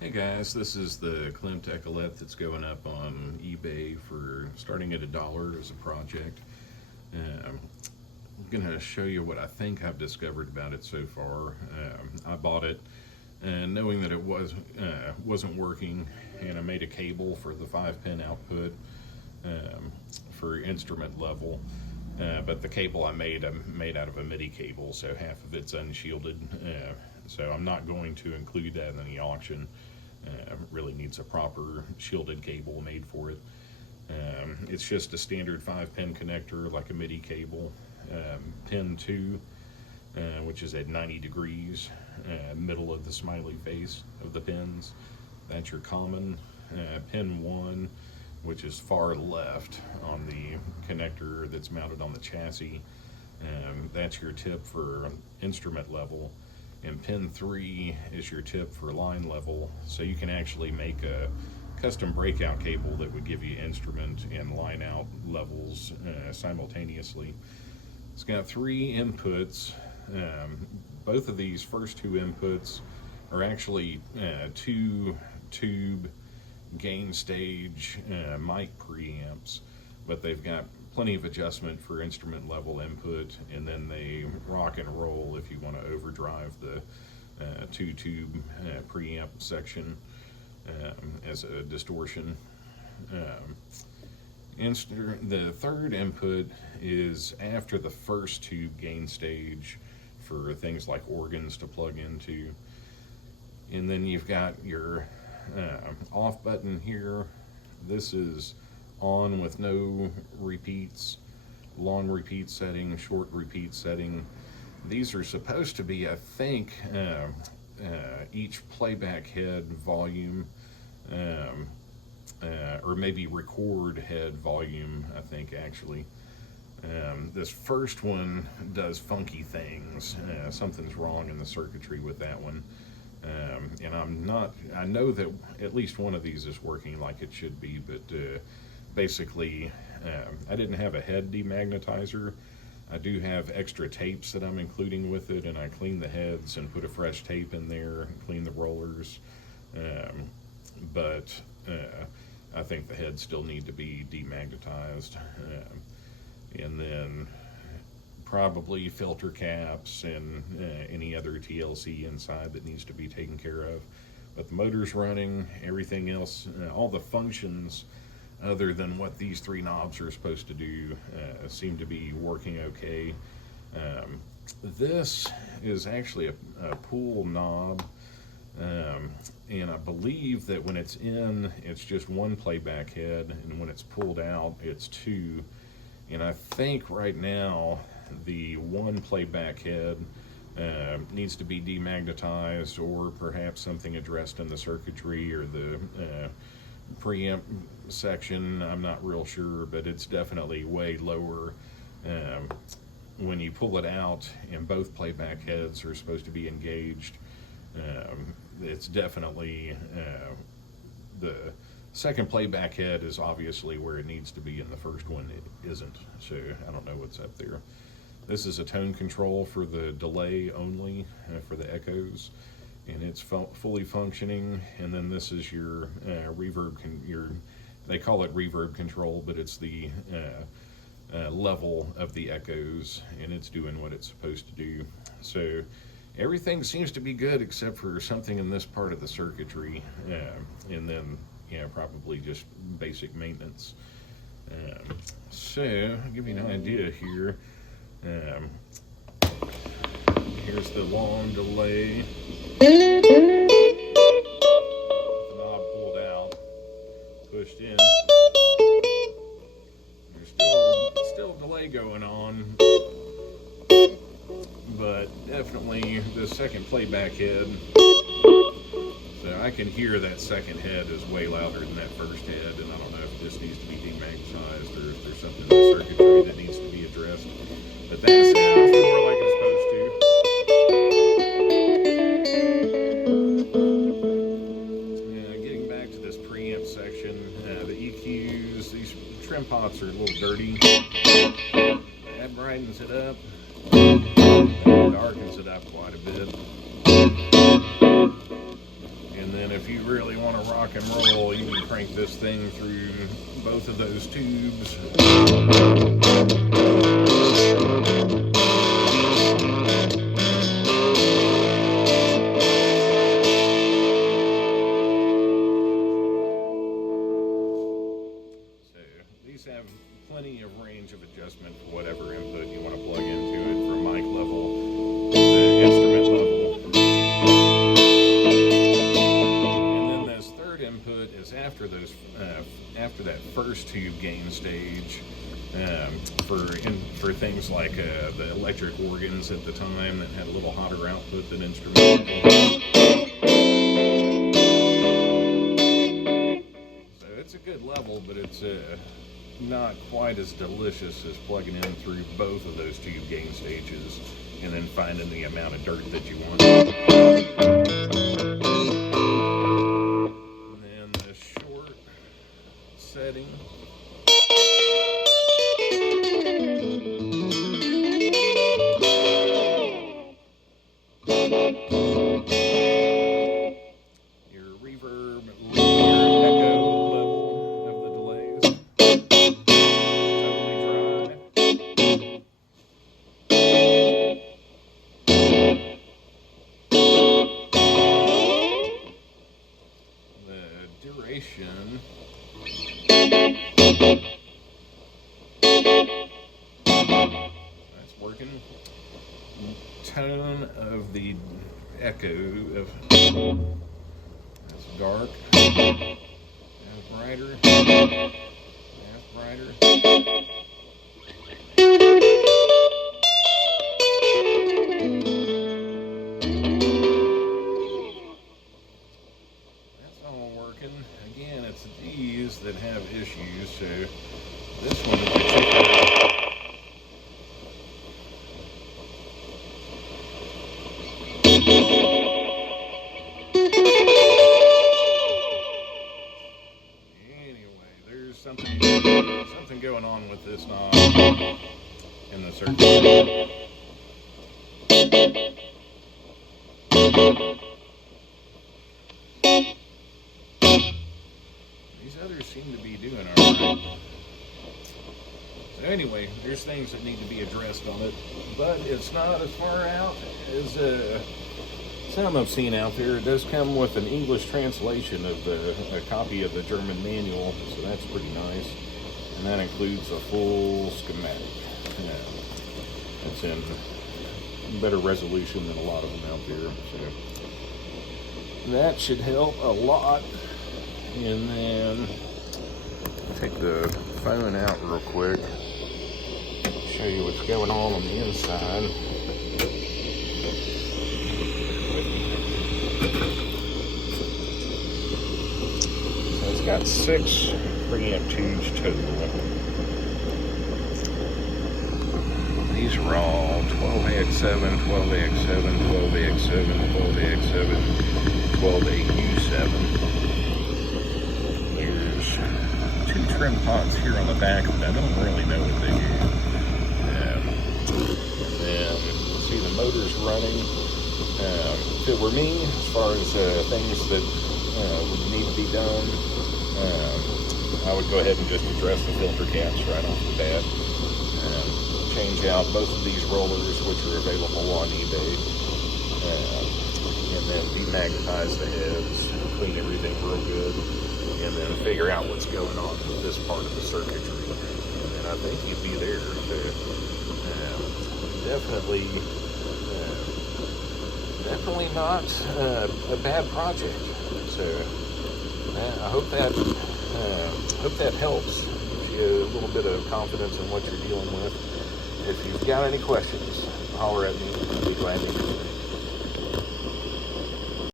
Hey guys, this is the Klimt Echolette that's going up on eBay for starting at $1 as a project. I'm going to show you what I think I've discovered about it so far. I bought it and knowing that it wasn't working, and I made a cable for the 5-pin output for instrument level. But the cable I made out of a MIDI cable, so half of it's unshielded. So I'm not going to include that in the auction. Really needs a proper shielded cable made for it. It's just a standard 5-pin connector like a MIDI cable. Pin 2, which is at 90 degrees, middle of the smiley face of the pins. That's your common. Pin 1, which is far left on the connector that's mounted on the chassis. That's your tip for instrument level. And pin 3 is your tip for line level, so you can actually make a custom breakout cable that would give you instrument and line out levels simultaneously. It's got 3 inputs. Both of these first 2 inputs are actually 2 tube gain stage mic preamps, but they've got plenty of adjustment for instrument level input, and then they rock and roll if you want to overdrive the 2 tube preamp section as a distortion. The third input is after the first tube gain stage for things like organs to plug into, and then you've got your off button here. This is on with no repeats, long repeat setting, short repeat setting. These are supposed to be, I think, each playback head volume, or maybe record head volume, I think actually. This first one does funky things. Something's wrong in the circuitry with that one. And I know that at least one of these is working like it should be, but basically, I didn't have a head demagnetizer. I do have extra tapes that I'm including with it, and I clean the heads and put a fresh tape in there and clean the rollers. But I think the heads still need to be demagnetized. And then probably filter caps and any other TLC inside that needs to be taken care of. But the motor's running, everything else, all the functions other than what these 3 knobs are supposed to do seem to be working okay. This is actually a pull knob, and I believe that when it's in, it's just 1 playback head, and when it's pulled out, it's 2. And I think right now the 1 playback head needs to be demagnetized, or perhaps something addressed in the circuitry or the preamp section. I'm not real sure, but it's definitely way lower. When you pull it out and both playback heads are supposed to be engaged, it's definitely the second playback head is obviously where it needs to be, and the first one it isn't, so I don't know what's up there. This is a tone control for the delay only, for the echoes, and it's fully functioning. And then this is your reverb, they call it reverb control, but it's the level of the echoes, and it's doing what it's supposed to do. So everything seems to be good except for something in this part of the circuitry, and then probably just basic maintenance. So I'll give you an idea here. Here's the long delay. The knob pulled out, pushed in. There's still delay going on, but definitely the second playback head. So I can hear that second head is way louder than that first head, and I don't know if this needs to be demagnetized or if there's something in the circuitry that needs to be addressed. But that sounds more like it's supposed to. Getting back to this preamp section, the EQs, these trim pots are a little dirty. That brightens it up, that darkens it up quite a bit. And then if you really want to rock and roll, you can crank this thing through both of those tubes. These have plenty of range of adjustment for whatever input you want to plug into it, from mic level to instrument level. And then this third input is after those, after that first tube gain stage, for things like the electric organs at the time that had a little hotter output than instrumental. So it's a good level, but it's not quite as delicious as plugging in through both of those tube gain stages and then finding the amount of dirt that you want. And then the short setting. Your reverb, your echo level of the delays. Duration. That's working. Tone of the echo of that's dark. That's brighter. That's brighter. Again, it's these that have issues, so this one in particular. Anyway, there's something going on with this knob in the circuit. Others seem to be doing alright. So anyway, there's things that need to be addressed on it, but it's not as far out as some I've seen out there. It does come with an English translation of a copy of the German manual, so that's pretty nice. And that includes a full schematic. It's in better resolution than a lot of them out there. So that should help a lot. And then take the phone out real quick, show you what's going on the inside. So it's got 6 preamp tubes total. These are all 12AX7, 12AX7, 12AX7, 12AX7, 12AU7. Trim pots here on the back, but I don't really know what they do. And then see the motor's running. If it were me, as far as things that would need to be done, I would go ahead and just address the filter caps right off the bat. Change out both of these rollers, which are available on eBay, and then demagnetize the heads, clean everything real good, and then figure out what's going on with this part of the circuitry. And then I think you'd be there. Definitely not a bad project. So I hope that helps. Gives you a little bit of confidence in what you're dealing with. If you've got any questions, holler at me. I'll be glad to answer.